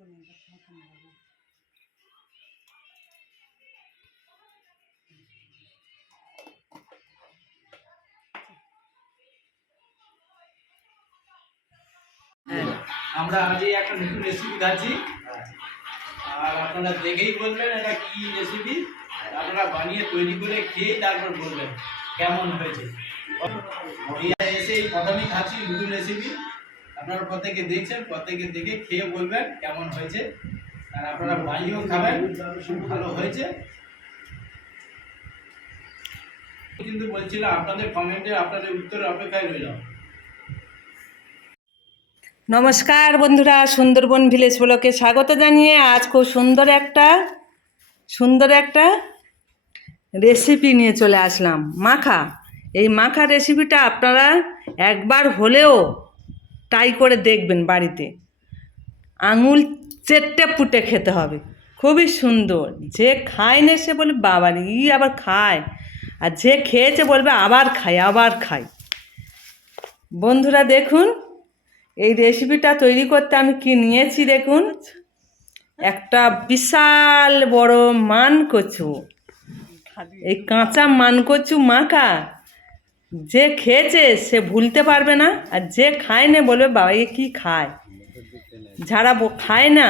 আমরা আজ একটা নতুন রেসিপি খাচ্ছি, আর আপনারা দেখেই বলবেন এটা কি রেসিপি। আপনারা বানিয়ে তৈরি করে খেয়ে তারপর বলবেন কেমন হয়েছে। এসে প্রথমেই খাচ্ছি নতুন রেসিপি, আপনারা প্রত্যেকে দেখছেন, প্রত্যেকে দেখে খেয়ে বলবেন কেমন হয়েছে, আর আপনারা বানিয়েও খাবেন, খুব ভালো হয়েছে। কিন্তু বলছিলাম আপনাদের কমেন্টে আপনাদের উত্তর অপেক্ষায় রইলাম। নমস্কার বন্ধুরা, সুন্দরবন ভিলেজ ব্লকে স্বাগত জানিয়ে আজ খুব সুন্দর একটা রেসিপি নিয়ে চলে আসলাম। মাখা। এই মাখা রেসিপিটা আপনারা একবার হলেও ট্রাই করে দেখবেন বাড়িতে। আঙুল চেটে পুটে খেতে হবে, খুবই সুন্দর। যে খায় না সে বলে বাবার ই আবার খায়, আর যে খেয়েছে বলবে আবার খাই। বন্ধুরা দেখুন এই রেসিপিটা তৈরি করতে আমি কি নিয়েছি দেখুন। একটা বিশাল বড় মানকচু, এই কাঁচা মানকচু মাখা যে খেয়েছে সে ভুলতে পারবে না, আর যে খায় না বলবে বাবা এ কী খায়। যারা খায় না,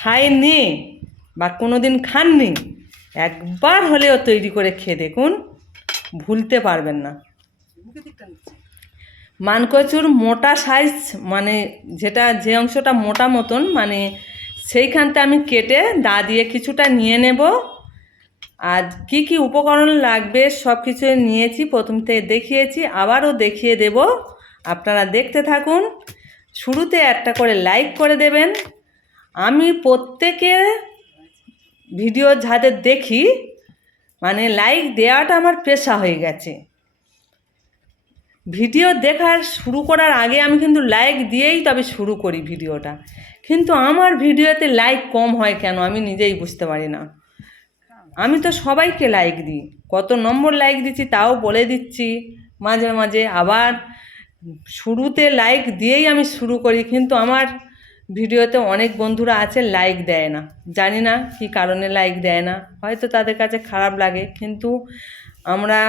খায়নি বা কোনো দিন খাননি, একবার হলেও তৈরি করে খেয়ে দেখুন, ভুলতে পারবেন না। মানকচুর মোটা সাইজ, মানে যে অংশটা মোটা মতন, মানে সেইখানটা আমি কেটে দা দিয়ে কিছুটা নিয়ে নেব। আর কি কি উপকরণ লাগবে সব কিছু নিয়েছি, প্রথম থেকে দেখিয়েছি, আবারও দেখিয়ে দেব। আপনারা দেখতে থাকুন। শুরুতে একটা করে লাইক করে দেবেন। আমি প্রত্যেকের ভিডিও যাদের দেখি, মানে লাইক দেওয়াটা আমার পেশা হয়ে গেছে। ভিডিও দেখার শুরু করার আগে আমি কিন্তু লাইক দিয়েই তবে শুরু করি ভিডিওটা, কিন্তু আমার ভিডিওতে লাইক কম হয় কেন আমি নিজেই বুঝতে পারি না। আমি তো সবাইকে লাইক দিই, কত নম্বর লাইক দিচ্ছি তাও বলে দিচ্ছি মাঝে মাঝে। আবার শুরুতে লাইক দিয়েই আমি শুরু করি, কিন্তু আমার ভিডিওতে অনেক বন্ধুরা আছে লাইক দেয় না। জানি না কী কারণে লাইক দেয় না, হয়তো তাদের কাছে খারাপ লাগে। কিন্তু আমরা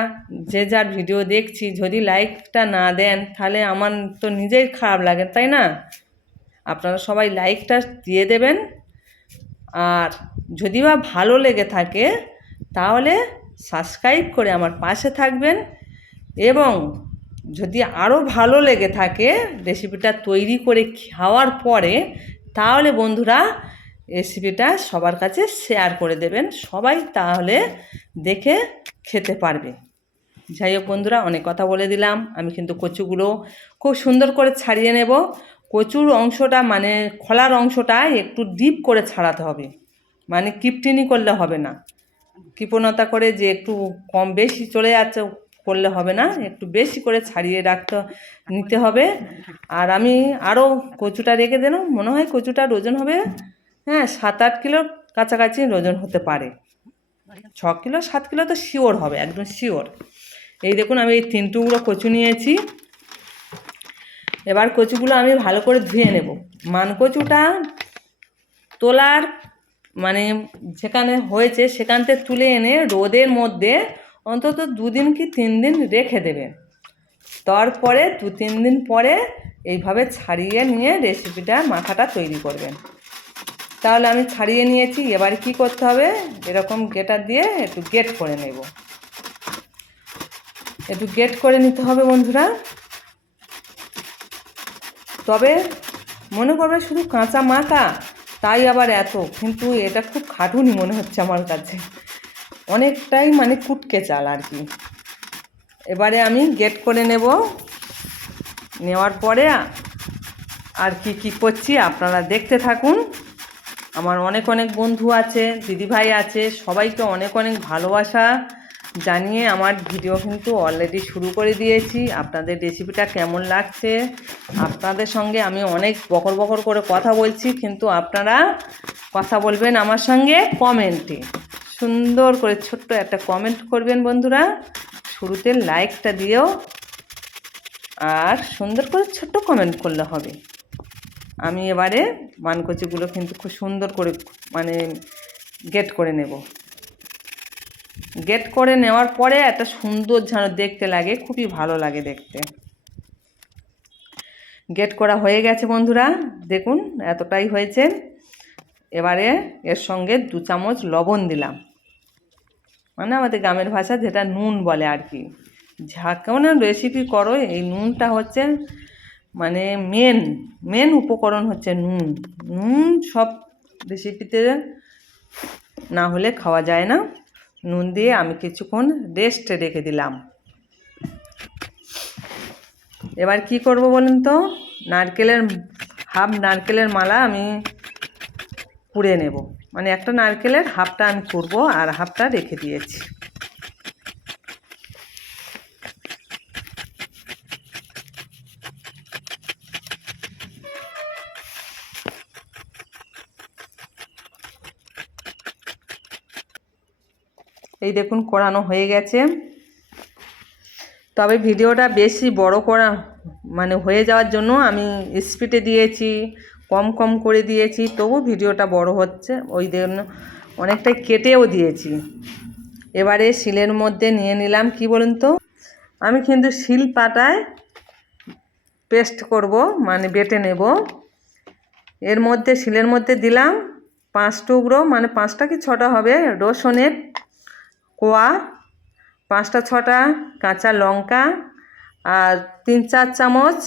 যে যার ভিডিও দেখছি, যদি লাইকটা না দেন তাহলে আমার তো নিজেই খারাপ লাগে, তাই না? আপনারা সবাই লাইকটা দিয়ে দেবেন। আর যদি বা ভালো লেগে থাকে তাহলে সাবস্ক্রাইব করে আমার পাশে থাকবেন। এবং যদি আরও ভালো লেগে থাকে রেসিপিটা তৈরি করে খাওয়ার পরে, তাহলে বন্ধুরা রেসিপিটা সবার কাছে শেয়ার করে দেবেন, সবাই তাহলে দেখে খেতে পারবে। যাই হোক বন্ধুরা, অনেক কথা বলে দিলাম। আমি কিন্তু কচুগুলো খুব সুন্দর করে ছাড়িয়ে নেব। কচুর অংশটা, মানে খোলার অংশটা একটু ডিপ করে ছাড়াতে হবে, মানে কিপটিনি করলে হবে না। কৃপণতা করে যে একটু কম বেশি চলে যাচ্ছে করলে হবে না, একটু বেশি করে ছাড়িয়ে নিতে হবে। আর আমি আরও কচুটা রেখে দিলাম। মনে হয় কচুটার ওজন হবে 7-8 কিলোর কাছাকাছি ওজন হতে পারে। 6 কিলো 7 কিলো তো শিওর হবে, একদম শিওর। এই দেখুন আমি এই 3 টুকরো কচু নিয়েছি। এবার কচুগুলো আমি ভালো করে ধুয়ে নেব। মানকচুটা তোলার, মানে যেখানে হয়েছে সেখান থেকে তুলে এনে রোদের মধ্যে অন্তত 2 দিন কি 3 দিন রেখে দেবেন। তারপরে 2-3 দিন পরে এইভাবে ছাড়িয়ে নিয়ে রেসিপিটা মাখাটা তৈরি করবেন। তাহলে আমি ছাড়িয়ে নিয়েছি। এবার কি করতে হবে, এরকম গেটার দিয়ে একটু গেট করে নেব। একটু গেট করে নিতে হবে বন্ধুরা। তবে মনে করবে শুধু কাঁচা মাখা, তাই আবার এত, কিন্তু এটা খুব খাটুনি মনে হচ্ছে আমার কাছে, অনেকটাই মানে কুটকে চাল আর কি। এবারে আমি গেট করে নেওয়ার পরে আর কি করছি আপনারা দেখতে থাকুন। আমার অনেক বন্ধু আছে, দিদিভাই আছে, সবাইকে অনেক ভালোবাসা জানিয়ে আমার ভিডিও কিন্তু অলরেডি শুরু করে দিয়েছি। আপনাদের রেসিপিটা কেমন লাগছে, আপনাদের সঙ্গে আমি অনেক বকর করে কথা বলছি, কিন্তু আপনারা কথা বলবেন আমার সঙ্গে কমেন্টে। সুন্দর করে ছোট্ট একটা কমেন্ট করবেন বন্ধুরা, শুরুতে লাইকটা দিয়েও, আর সুন্দর করে ছোট্ট কমেন্ট করলে হবে। আমি এবারে মানকচিগুলো কিন্তু খুব সুন্দর করে মানে গেট করে নেব। গেট করে নেওয়ার পরে একটা সুন্দর যেন দেখতে লাগে, খুবই ভালো লাগে দেখতে। গেট করা হয়ে গেছে বন্ধুরা, দেখুন এতটাই হয়েছে। এবারে এর সঙ্গে 2 চামচ লবণ দিলাম, মানে আমাদের গ্রামের ভাষা যেটা নুন বলে আর কি। কোনো রেসিপি করো এই নুনটা হচ্ছে মানে মেন উপকরণ হচ্ছে নুন। নুন সব রেসিপিতে না হলে খাওয়া যায় না। নুন দিয়ে আমি কিছুক্ষণ রেস্টে রেখে দিলাম। এবার কি করব বলুন তো, হাফ নারকেলের মালা আমি কুড়ে নেব, মানে একটা নারকেলের হাফটা আমি কুড়বো আর হাফটা রেখে দিয়েছি। এই দেখুন করানো হয়ে গেছে। তবে ভিডিওটা বেশি বড় করা মানে হয়ে যাওয়ার জন্য আমি স্পিডে দিয়েছি, কম করে দিয়েছি, তবু ভিডিওটা বড় হচ্ছে, ওই জন্য অনেকটাই কেটেও দিয়েছি। এবারে শিলের মধ্যে নিয়ে নিলাম, কি বলুন তো, আমি কিন্তু শিল পাটায় পেস্ট করব, মানে বেটে নেব। এর মধ্যে শিলের মধ্যে দিলাম 5 টুকরো, মানে 5টা কি 6টা হবে রসুনের কোয়া, 5টা 6টা কাঁচা লঙ্কা, আর 3-4 চামচ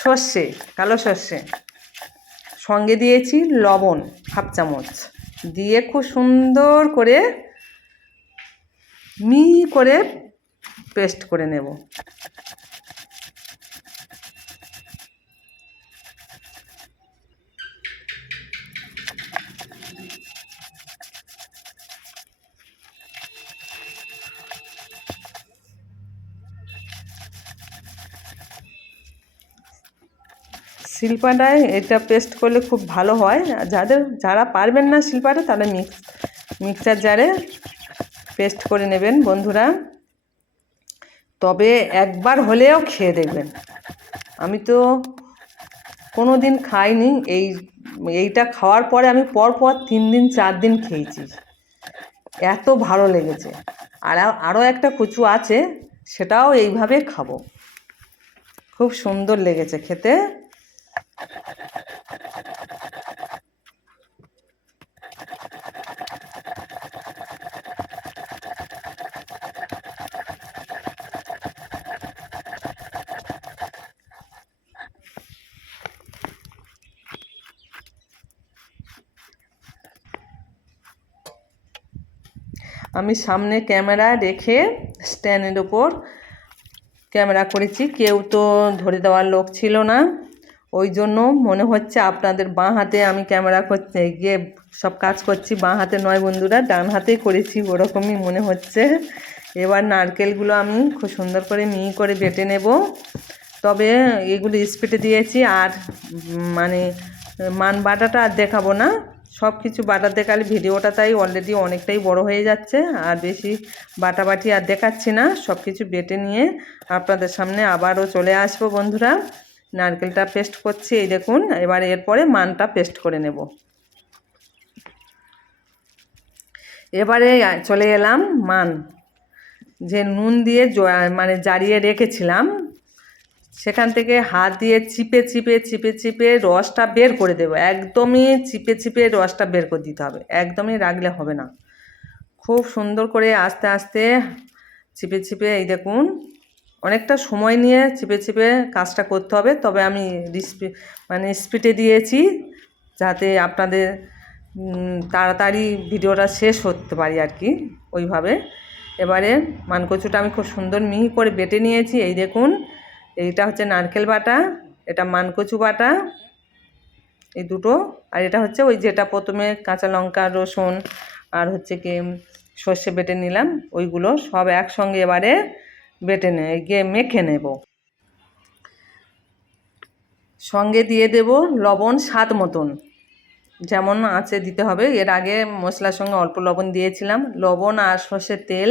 সর্ষে, কালো সর্ষে, সঙ্গে দিয়েছি লবণ হাফ চামচ, দিয়ে খুব সুন্দর করে করে পেস্ট করে নেব। শিলপাটায় এটা পেস্ট করলে খুব ভালো হয়। যারা পারবেন না শিলপাটা, তাহলে মিক্সার জারে পেস্ট করে নেবেন বন্ধুরা। তবে একবার হলেও খেয়ে দেখবেন। আমি তো কোনো দিন খাইনি, এইটা খাওয়ার পরে আমি পরপর 3 দিন 4 দিন খেয়েছি, এত ভালো লেগেছে। আরও একটা কচু আছে, সেটাও এইভাবে খাবো, খুব সুন্দর লেগেছে খেতে। আমি সামনে ক্যামেরা রেখে স্ট্যান্ডের ওপর ক্যামেরা করেছি, কেউ তো ধরে দেওয়ার লোক ছিল না, ওই জন্য মনে হচ্ছে আপনাদের বাঁ হাতে আমি ক্যামেরা করতে গিয়ে সব কাজ করছি, বাঁ হাতে নয় বন্ধুরা, ডান হাতেই করেছি, ওরকমই মনে হচ্ছে। এবার নারকেলগুলো আমি খুব সুন্দর করে মিহি করে বেটে নেব। তবে এগুলো স্পিডে দিয়েছি, আর মানে বাটাটা আর দেখাবো না, সব কিছু বাটা দেখালে ভিডিওটা তাই অলরেডি অনেকটাই বড় হয়ে যাচ্ছে, আর বেশি বাটাবাটি আর দেখাচ্ছি না। সব কিছু বেটে নিয়ে আপনাদের সামনে আবারও চলে আসবো বন্ধুরা। নারকেলটা পেস্ট করছি, এই দেখুন। এবার এরপরে মানটা পেস্ট করে নেব। এবারে চলে এলাম যে নুন দিয়ে মানে জারিয়ে রেখেছিলাম, সেখান থেকে হাত দিয়ে চিপে রসটা বের করে দেবো। একদমই চিপে রসটা বের করে দিতে হবে, একদমই রাখলে হবে না। খুব সুন্দর করে আস্তে আস্তে চিপে এই দেখুন, অনেকটা সময় নিয়ে চিপে কাজটা করতে হবে। তবে আমি স্পিডে দিয়েছি, যাতে আপনাদের তাড়াতাড়ি ভিডিওটা শেষ করতে পারি আর কি, ওইভাবে। এবারে মানকচুটা আমি খুব সুন্দর মিহি করে বেটে নিয়েছি, এই দেখুন। এইটা হচ্ছে নারকেল বাটা, এটা মানকচু বাটা, এই দুটো। আর এটা হচ্ছে ওই যেটা প্রথমে কাঁচা লঙ্কা, রসুন আর হচ্ছে কি সর্ষে বেটে নিলাম, ওইগুলো সব একসঙ্গে এবারে মেখে নেব। সঙ্গে দিয়ে দেব লবণ স্বাদ মতন, যেমন আছে দিতে হবে। এর আগে মশলার সঙ্গে অল্প লবণ দিয়েছিলাম। লবণ আর সর্ষের তেল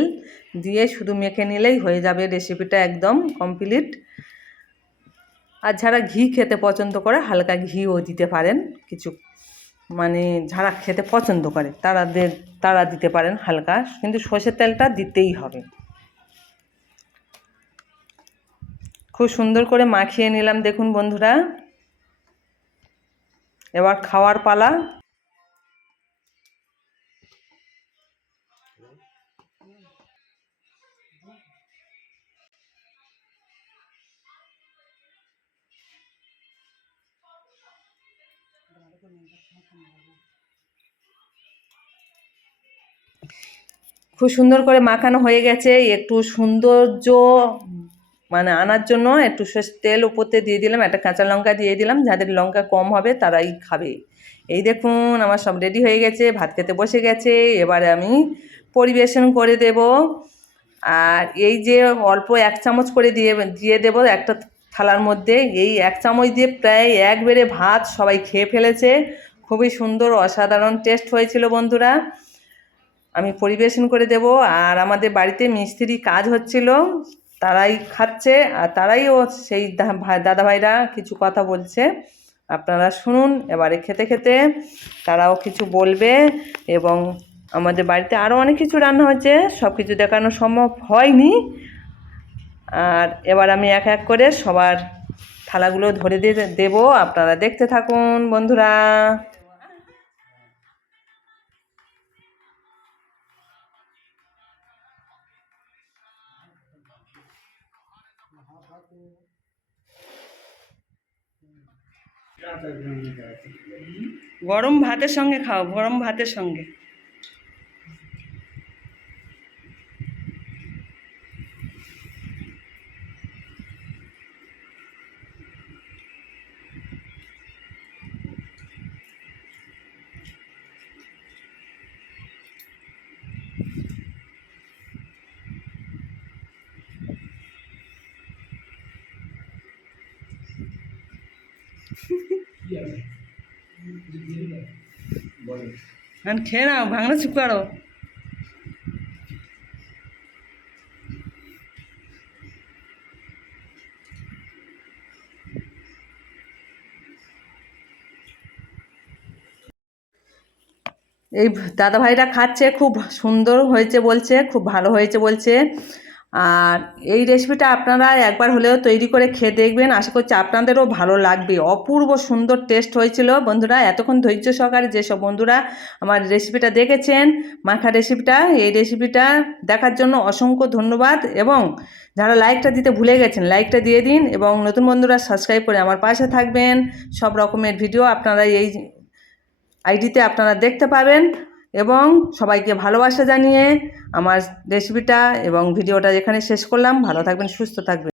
দিয়ে শুধু মেখে নিলেই হয়ে যাবে রেসিপিটা একদম কমপ্লিট। আর যারা ঘি খেতে পছন্দ করে হালকা ঘিও দিতে পারেন, কিছু মানে যারা খেতে পছন্দ করে তারা দিতে পারেন হালকা, কিন্তু সর্ষের তেলটা দিতেই হবে। খুব সুন্দর করে মাখিয়ে নিলাম দেখুন বন্ধুরা। এবার খাওয়ার পালা। খুব সুন্দর করে মাখানো হয়ে গেছে। একটু সৌন্দর্য মানে আনার জন্য একটু সর্ষের তেল উপরতে দিয়ে দিলাম, একটা কাঁচা লঙ্কা দিয়ে দিলাম, যাদের লঙ্কা কম হবে তারাই খাবে। এই দেখুন আমার সব রেডি হয়ে গেছে, ভাত খেতে বসে গেছে। এবারে আমি পরিবেশন করে দেব। আর এই যে অল্প 1 চামচ করে দিয়ে দেবো একটা থালার মধ্যে। এই 1 চামচ দিয়ে প্রায় একবারে ভাত সবাই খেয়ে ফেলেছে। খুবই সুন্দর অসাধারণ টেস্ট হয়েছিল বন্ধুরা। আমি পরিবেশন করে দেব। আর আমাদের বাড়িতে মিস্ত্রি কাজ হচ্ছিল, তারাই খাচ্ছে আর তারাইও সেই দাদাভাইরা কিছু কথা বলছে, আপনারা শুনুন। এবারে খেতে খেতে তারাও কিছু বলবে। এবং আমাদের বাড়িতে আরও অনেক কিছু রান্না হচ্ছে, সব কিছু দেখানো সম্ভব হয়নি। আর এবার আমি এক এক করে সবার থালাগুলো ধরে দেবো, আপনারা দেখতে থাকুন বন্ধুরা। গরম ভাতের সঙ্গে খাও, গরম ভাতের সঙ্গে। খেয়ে নাও, ভাঙনা চুপ করো। এই দাদাভাইরা খাচ্ছে, খুব সুন্দর হয়েছে বলছে, খুব ভালো হয়েছে বলছে। আর এই রেসিপিটা আপনারা একবার হলেও তৈরি করে খেয়ে দেখবেন, আশা করছি আপনাদেরও ভালো লাগবে। অপূর্ব সুন্দর টেস্ট হয়েছিল বন্ধুরা। এতক্ষণ ধৈর্য সহকারে যেসব বন্ধুরা আমার রেসিপিটা দেখেছেন, মাখা রেসিপিটা, এই রেসিপিটা দেখার জন্য অসংখ্য ধন্যবাদ। এবং যারা লাইকটা দিতে ভুলে গেছেন লাইকটা দিয়ে দিন, এবং নতুন বন্ধুরা সাবস্ক্রাইব করে আমার পাশে থাকবেন। সব রকমের ভিডিও আপনারা এই আইডিতে আপনারা দেখতে পাবেন। এবং সবাইকে ভালোবাসা জানিয়ে আমার রেসিপিটা এবং ভিডিওটা এখানে শেষ করলাম। ভালো থাকবেন, সুস্থ থাকবেন।